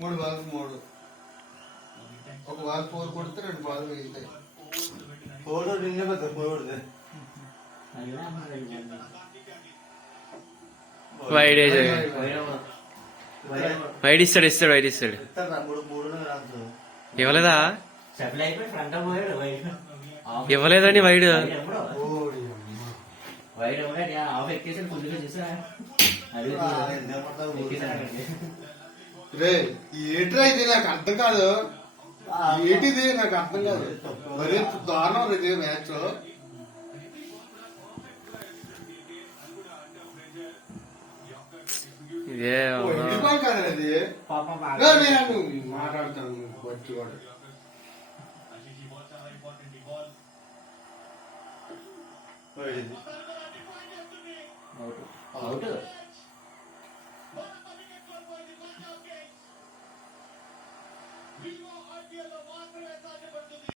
మూడు బాల్స్ మూడు, ఒక బాల్ 4 కొడితే 2 బాల్ మిగులుతాయి. 4 నిన్నే పెద్ద 4 వైడ్ ఇస్తాడు ఇవ్వలేదా? ఇవ్వలేదని వైడ్ ఏంట్రా ఇది? నాకు అర్థం కాదు. ఏంటిది? నాకు అర్థం కాదు. మరి దారుణం ఇది మ్యాచ్. ఇదే కాదు అది. మాట్లాడతాను వచ్చి వాడు.